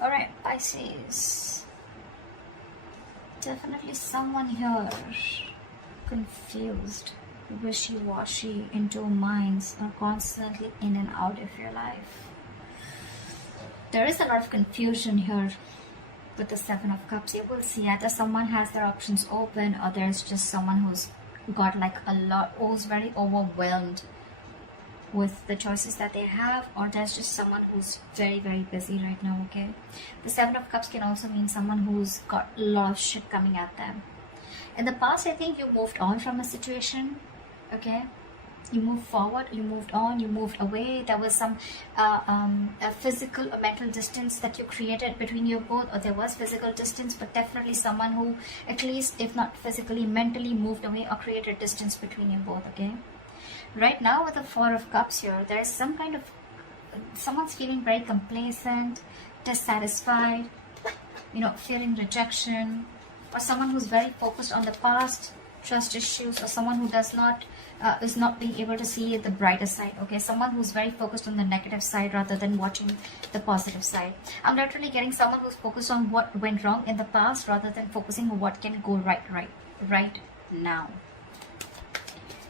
Alright, Pisces. Definitely someone here confused, wishy-washy, into minds, are constantly in and out of your life. There is a lot of confusion here with the Seven of Cups. You will see either someone has their options open, or there's just someone who's got like a lot, who's very overwhelmed with the choices that they have, or there's just someone who's very busy right now. Okay, the Seven of Cups can also mean someone who's got a lot of shit coming at them. In the past, I think you moved on from a situation. Okay, you moved forward, you moved on, you moved away. There was some a physical or mental distance that you created between you both, or there was physical distance, but definitely someone who, at least if not physically, mentally moved away or created distance between you both. Okay, right now with the Four of Cups here, there is some kind of, someone's feeling very complacent, dissatisfied, you know, feeling rejection, or someone who's very focused on the past, trust issues, or someone who does not is not being able to see the brighter side. Okay, someone who's very focused on the negative side rather than watching the positive side. I'm literally getting someone who's focused on what went wrong in the past rather than focusing on what can go right now.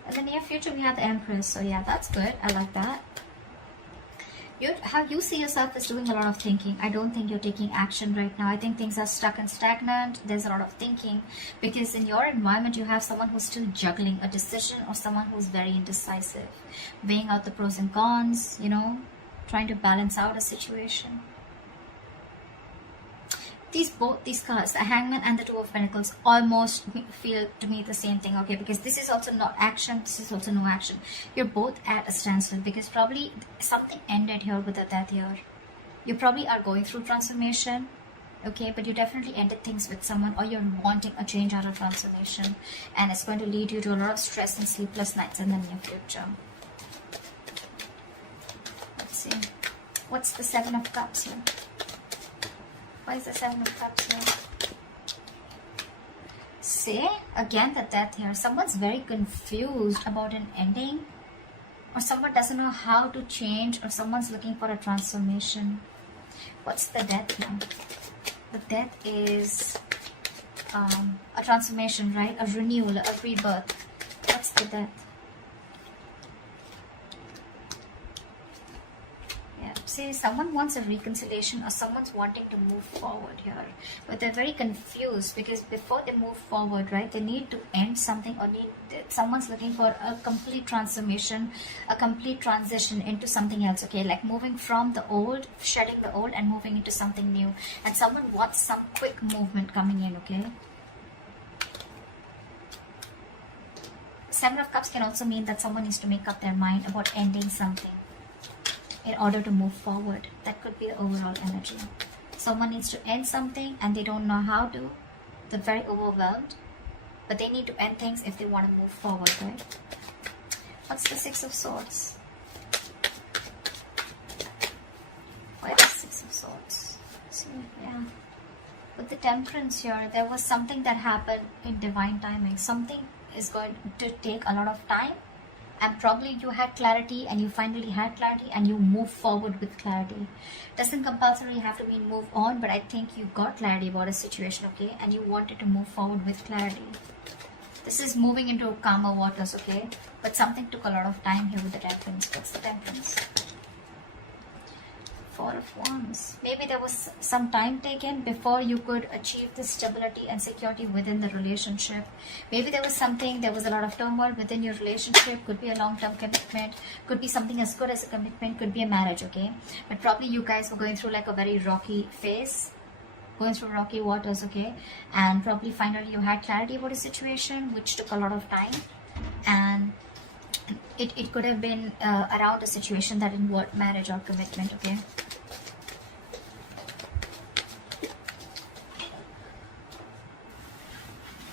In the near future, we have the Empress. So yeah, that's good. I like that. How you see yourself is doing a lot of thinking. I don't think you're taking action right now. I think things are stuck and stagnant. There's a lot of thinking because in your environment you have someone who's still juggling a decision, or someone who's very indecisive, weighing out the pros and cons, you know, trying to balance out a situation. Both these cards, the Hangman and the Two of Pentacles, almost feel to me the same thing. Okay, because this is also not action, this is also no action. You're both at a standstill because probably something ended here with the Death here. You probably are going through transformation, okay, but you definitely ended things with someone, or you're wanting a change out of transformation, and it's going to lead you to a lot of stress and sleepless nights in the near future. Let's see, what's the Seven of Cups here? Why is the Seven of Cups here? Say again the Death here. Someone's very confused about an ending, or someone doesn't know how to change, or someone's looking for a transformation. What's the Death here? The Death is a transformation, right? A renewal, a rebirth. What's the Death? Say someone wants a reconciliation, or someone's wanting to move forward here, but they're very confused because before they move forward, right, they need to end something, or someone's looking for a complete transformation, a complete transition into something else. Okay, like moving from the old, shedding the old and moving into something new, and someone wants some quick movement coming in. Okay, Seven of Cups can also mean that someone needs to make up their mind about ending something in order to move forward. That could be the overall energy. Someone needs to end something and they don't know how to. They're very overwhelmed, but they need to end things if they want to move forward, right? What's the Six of Swords? Why the Six of Swords? So, yeah. With the Temperance here, there was something that happened in divine timing. Something is going to take a lot of time, and probably you had clarity, and you finally had clarity, and you move forward with clarity. Doesn't compulsorily have to mean move on, but I think you got clarity about a situation, okay, and you wanted to move forward with clarity. This is moving into calmer waters, okay, but something took a lot of time here with the Temperance. What's the Temperance? Four of Wands. Maybe there was some time taken before you could achieve the stability and security within the relationship. Maybe there was a lot of turmoil within your relationship. Could be a long-term commitment, could be something as good as a commitment, could be a marriage, okay? But probably you guys were going through like a very rocky phase, going through rocky waters, okay? And probably finally you had clarity about a situation which took a lot of time, and it could have been around a situation that involved marriage or commitment, okay?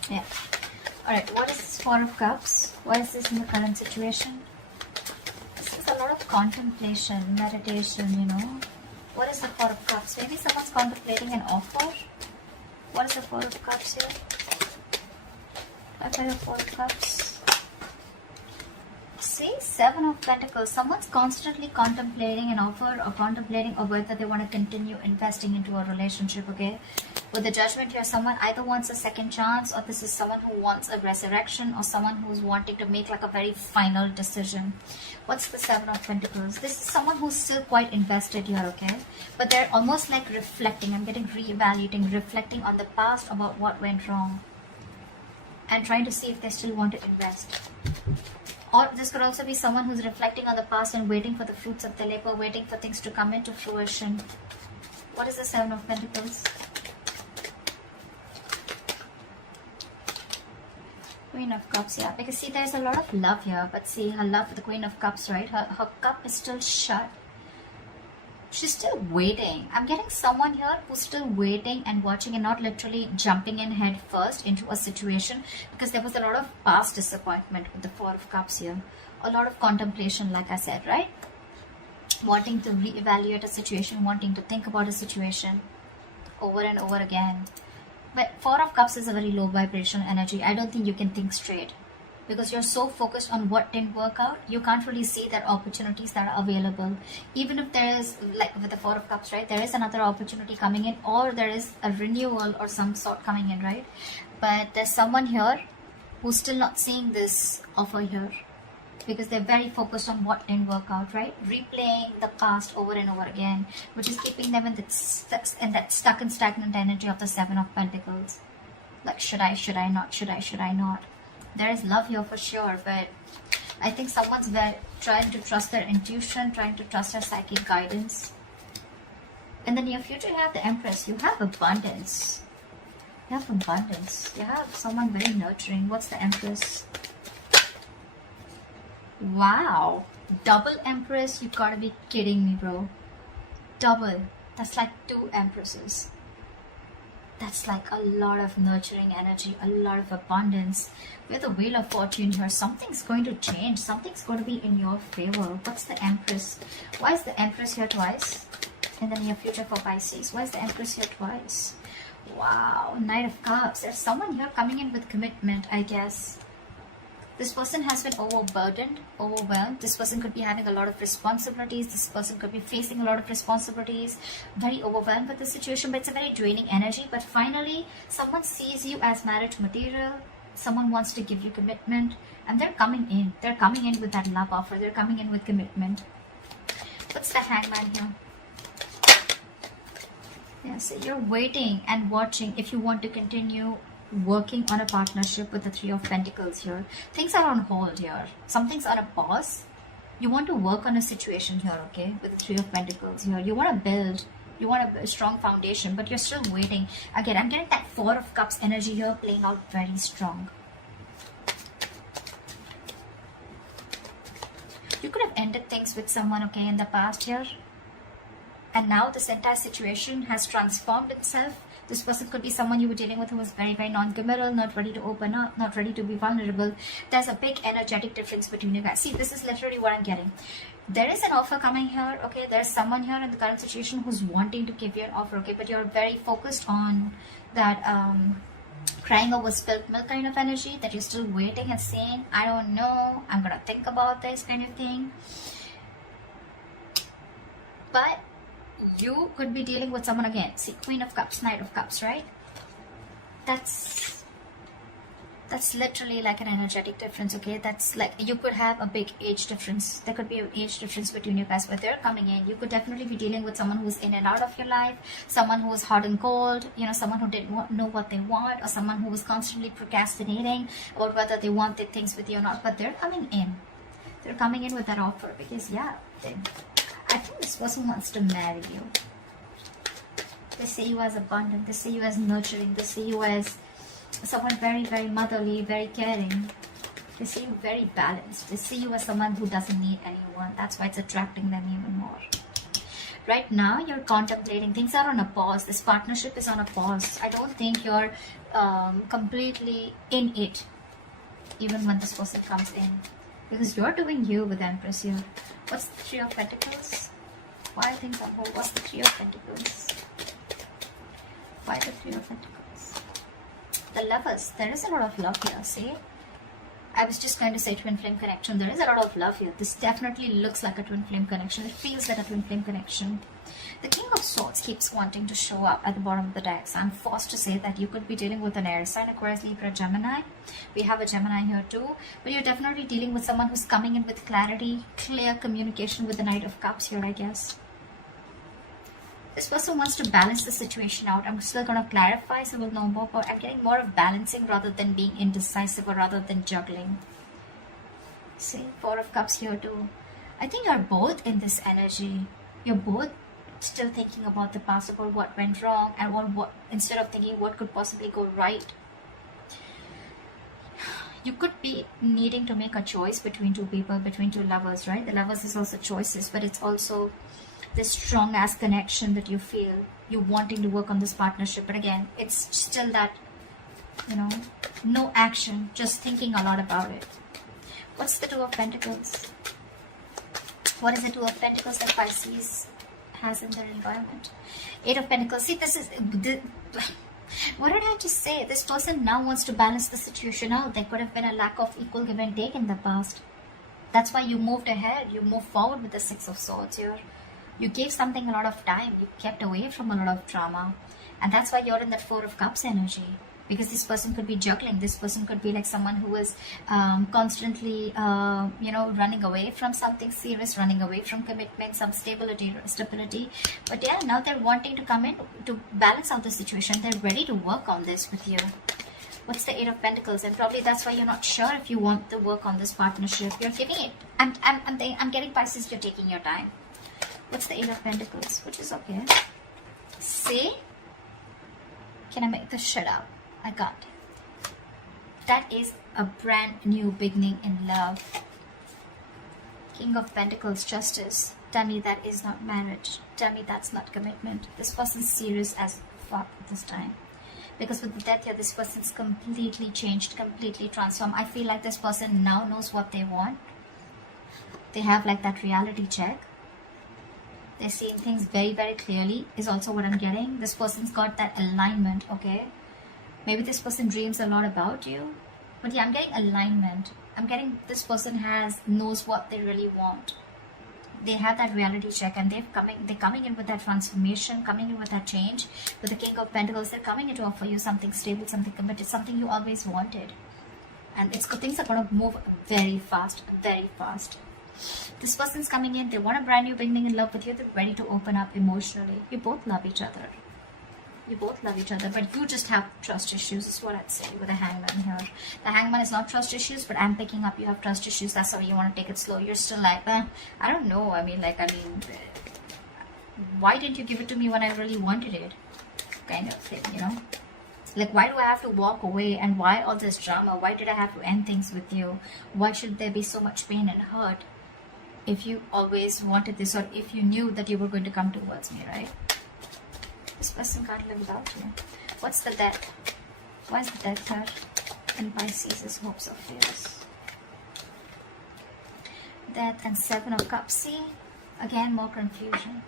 Yeah. Alright, what is this Four of Cups? Why is this in the current situation? This is a lot of contemplation, meditation, you know. What is the Four of Cups? Maybe someone's contemplating an offer. What is the Four of Cups here? What are the Four of Cups? See, Seven of Pentacles. Someone's constantly contemplating an offer or contemplating or whether they want to continue investing into a relationship, okay? With the Judgment here, someone either wants a second chance, or this is someone who wants a resurrection, or someone who's wanting to make like a very final decision. What's the Seven of Pentacles? This is someone who's still quite invested here, okay? But they're almost like reflecting. I'm getting re-evaluating, reflecting on the past about what went wrong, and trying to see if they still want to invest. Or this could also be someone who's reflecting on the past and waiting for the fruits of their labor, waiting for things to come into fruition. What is the Seven of Pentacles? Queen of Cups, yeah. Because see, there's a lot of love here. But see, her love for the Queen of Cups, right? Her cup is still shut. She's still waiting. I'm getting someone here who's still waiting and watching and not literally jumping in head first into a situation, because there was a lot of past disappointment with the Four of Cups here. A lot of contemplation, like I said, right? Wanting to reevaluate a situation, wanting to think about a situation over and over again. But Four of Cups is a very low vibration energy. I don't think you can think straight, because you're so focused on what didn't work out, you can't really see that opportunities that are available. Even if there is, like with the Four of Cups, right, there is another opportunity coming in, or there is a renewal or some sort coming in, right? But there's someone here who's still not seeing this offer here, because they're very focused on what didn't work out, right? Replaying the past over and over again, which is keeping them in that stuck and stagnant energy of the Seven of Pentacles. Like, should I not, should I not? There is love here for sure, but I think someone's trying to trust their intuition, trying to trust their psychic guidance. In the near future, you have the Empress. You have abundance. You have abundance. You have someone very nurturing. What's the Empress? Wow. Double Empress? You gotta be kidding me, bro. Double. That's like 2 Empresses. That's like a lot of nurturing energy, a lot of abundance. With the Wheel of Fortune here, something's going to change. Something's going to be in your favor. What's the Empress? Why is the Empress here twice? In the near future for Pisces. Why is the Empress here twice? Wow. Knight of Cups. There's someone here coming in with commitment, I guess. This person has been overburdened, overwhelmed. This person could be having a lot of responsibilities. This person could be facing a lot of responsibilities. Very overwhelmed with the situation, but it's a very draining energy. But finally, someone sees you as marriage material. Someone wants to give you commitment. And they're coming in. They're coming in with that love offer. They're coming in with commitment. What's the Hangman here? Yeah, so you're waiting and watching if you want to continue working on a partnership with the Three of Pentacles here. Things are on hold here. Something's on a pause. You want to work on a situation here, okay? With the Three of Pentacles here. You want to build. You want a strong foundation, but you're still waiting. Again, I'm getting that Four of Cups energy here playing out very strong. You could have ended things with someone, okay, in the past here. And now this entire situation has transformed itself. This person could be someone you were dealing with who was very, very non-committal, not ready to open up, not ready to be vulnerable. There's a big energetic difference between you guys. See, this is literally what I'm getting. There is an offer coming here, okay? There's someone here in the current situation who's wanting to give you an offer, okay? But you're very focused on that crying over spilled milk kind of energy, that you're still waiting and saying, I don't know, I'm going to think about this kind of thing. But you could be dealing with someone again. See, Queen of Cups, Knight of Cups, right? That's literally like an energetic difference, okay? That's like, you could have a big age difference. There could be an age difference between you guys, but they're coming in. You could definitely be dealing with someone who's in and out of your life, someone who is hot and cold, you know, someone who didn't know what they want, or someone who was constantly procrastinating about whether they wanted things with you or not. But they're coming in. They're coming in with that offer because, yeah, I think this person wants to marry you. They see you as abundant. They see you as nurturing. They see you as someone very, very motherly, very caring. They see you very balanced. They see you as someone who doesn't need anyone. That's why it's attracting them even more. Right now, you're contemplating. Things are on a pause. This partnership is on a pause. I don't think you're completely in it, even when this person comes in. Because you're doing you with Empress here. What's the Three of Pentacles? Why are things on hold? What's the Three of Pentacles? Why the Three of Pentacles? The Lovers. There is a lot of love here, see? I was just going to say twin flame connection. There is a lot of love here. This definitely looks like a twin flame connection. It feels like a twin flame connection. The King of Swords keeps wanting to show up at the bottom of the deck. So I'm forced to say that you could be dealing with an air sign, Aquarius, Libra, Gemini. We have a Gemini here too. But you're definitely dealing with someone who's coming in with clarity, clear communication with the Knight of Cups here, I guess. This person wants to balance the situation out. I'm still going to clarify, so we'll know more. But I'm getting more of balancing rather than being indecisive or rather than juggling. See, Four of Cups here too. I think you're both in this energy. You're both still thinking about the past, about what went wrong, and what instead of thinking what could possibly go right. You could be needing to make a choice between two people, between two lovers, right? The lovers is also choices, but it's also this strong ass connection that you feel, you wanting to work on this partnership. But again, it's still that, you know, no action, just thinking a lot about it. What's the Two of Pentacles? What is the Two of Pentacles that Pisces has in their environment? Eight of Pentacles. See, this is what did I just say? This person now wants to balance the situation out. There could have been a lack of equal give and take in the past. That's why you moved ahead, you moved forward with the Six of Swords here. You gave something a lot of time. You kept away from a lot of drama. And that's why you're in that Four of Cups energy. Because this person could be juggling. This person could be like someone who is constantly, you know, running away from something serious, running away from commitment, some stability. But yeah, now they're wanting to come in to balance out the situation. They're ready to work on this with you. What's the Eight of Pentacles? And probably that's why you're not sure if you want to work on this partnership. You're giving it. I'm getting Pisces, you're taking your time. What's the Eight of Pentacles? Which is okay. See? Can I make this shut up? I got it. That is a brand new beginning in love. King of Pentacles, Justice. Tell me that is not marriage. Tell me that's not commitment. This person's serious as fuck this time. Because with the Death here, this person's completely changed, completely transformed. I feel like this person now knows what they want. They have like that reality check. They're seeing things very, very clearly is also what I'm getting. This person's got that alignment, okay? Maybe this person dreams a lot about you. But yeah, I'm getting alignment. I'm getting this person knows what they really want. They have that reality check and they're coming in with that transformation, coming in with that change. With the King of Pentacles, they're coming in to offer you something stable, something committed, something you always wanted. And things are going to move very fast, very fast. This person's coming in, they want a brand new beginning in love with you, they're ready to open up emotionally. You both love each other. You both love each other, but you just have trust issues, is what I'd say with the Hangman here. The Hangman is not trust issues, but I'm picking up you have trust issues. That's why you want to take it slow. You're still like, I don't know. Why didn't you give it to me when I really wanted it? Kind of thing, you know? Like, why do I have to walk away, and why all this drama? Why did I have to end things with you? Why should there be so much pain and hurt? If you always wanted this, or if you knew that you were going to come towards me, right? This person can't live without you. What's the Death? Why is the Death here? In Pisces' hopes of fears. Death and Seven of Cups. See? Again, more confusion.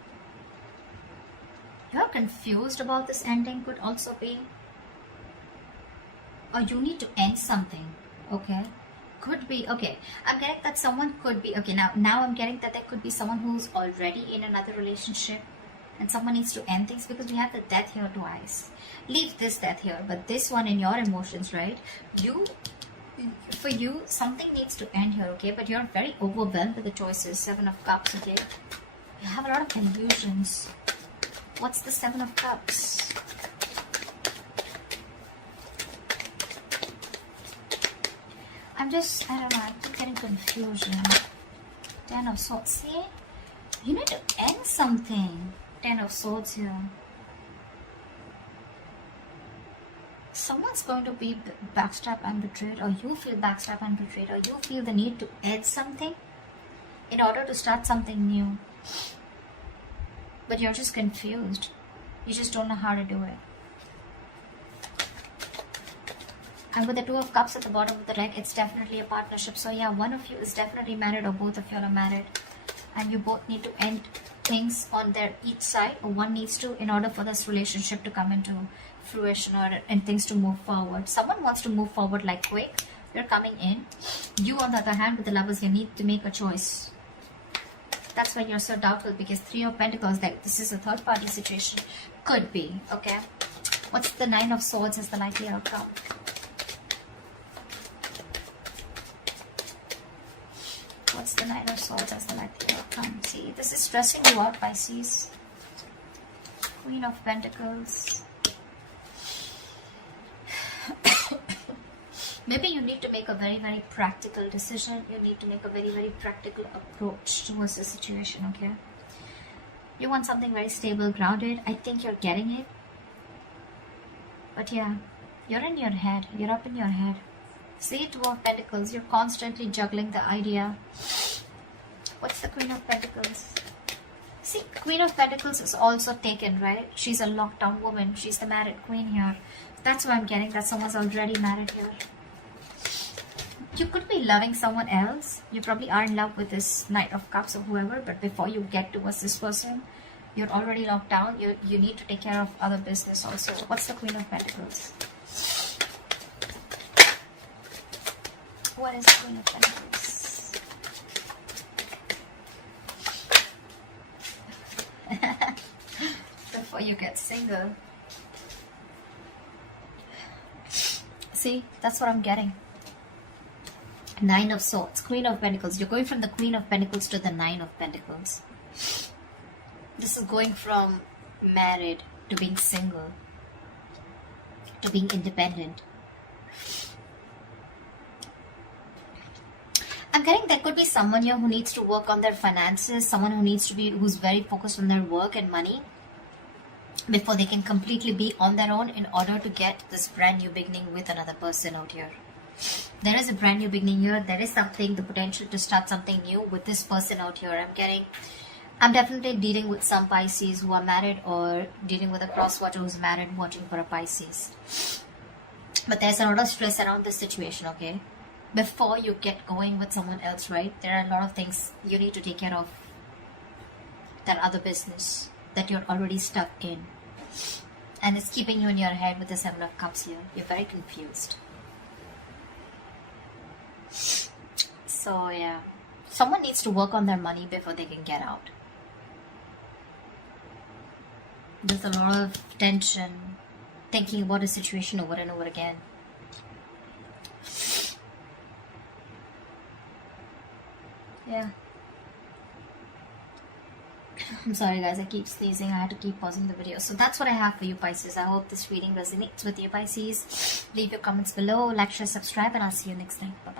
You're confused about this ending, could also be. Or you need to end something. Okay? Could be, okay, I'm getting that someone could be, okay, now I'm getting that there could be someone who's already in another relationship and someone needs to end things, because we have the Death here twice. Leave this Death here, but this one in your emotions, right? For you, something needs to end here, okay? But you're very overwhelmed with the choices. Seven of Cups, okay? You have a lot of confusions. What's the Seven of Cups? I don't know, I keep getting confusion. Ten of Swords, see? You need to end something. Ten of Swords here. Someone's going to be backstabbed and betrayed, or you feel backstabbed and betrayed, or you feel the need to end something in order to start something new. But you're just confused. You just don't know how to do it. And with the Two of Cups at the bottom of the deck, it's definitely a partnership. So yeah, one of you is definitely married, or both of you are married. And you both need to end things on their each side, or one needs to, in order for this relationship to come into fruition, and things to move forward. Someone wants to move forward like quick, You're coming in. You, on the other hand, with the Lovers, you need to make a choice. That's why you're so doubtful, because Three of Pentacles, like this is a third party situation. Could be, okay? What's the Nine of Swords as the likely outcome? What's the Nine of Swords as the likely outcome? See, this is stressing you out, Pisces. Queen of Pentacles. Maybe you need to make a very, very practical decision. You need to make a very, very practical approach towards the situation, okay? You want something very stable, grounded. I think you're getting it. But yeah, you're in your head. You're up in your head. See, Two of Pentacles. You're constantly juggling the idea. What's the Queen of Pentacles? See, Queen of Pentacles is also taken, right? She's a lockdown woman. She's the married queen here. That's what I'm getting, that someone's already married here. You could be loving someone else. You probably are in love with this Knight of Cups or whoever, but before you get towards this person, you're already locked down. You need to take care of other business also. What's the Queen of Pentacles? What is the Queen of Pentacles? Before you get single. See, that's what I'm getting. Nine of Swords, Queen of Pentacles. You're going from the Queen of Pentacles to the Nine of Pentacles. This is going from married to being single to being independent. I'm getting there could be someone here who needs to work on their finances, someone who's very focused on their work and money before they can completely be on their own in order to get this brand new beginning with another person out here. There is a brand new beginning here. There is something, the potential to start something new with this person out here. I'm definitely dealing with some Pisces who are married, or dealing with a crosswatcher who's married watching for a Pisces. But there's a lot of stress around this situation, okay? Before you get going with someone else, right? There are a lot of things you need to take care of. That other business that you're already stuck in. And it's keeping you in your head with the Seven of Cups here. You're very confused. So yeah, someone needs to work on their money before they can get out. There's a lot of tension, thinking about a situation over and over again. Yeah. I'm sorry guys, I keep sneezing. I had to keep pausing the video. So that's what I have for you, Pisces. I hope this reading resonates with you, Pisces. Leave your comments below, like, share, subscribe, and I'll see you next time. Bye.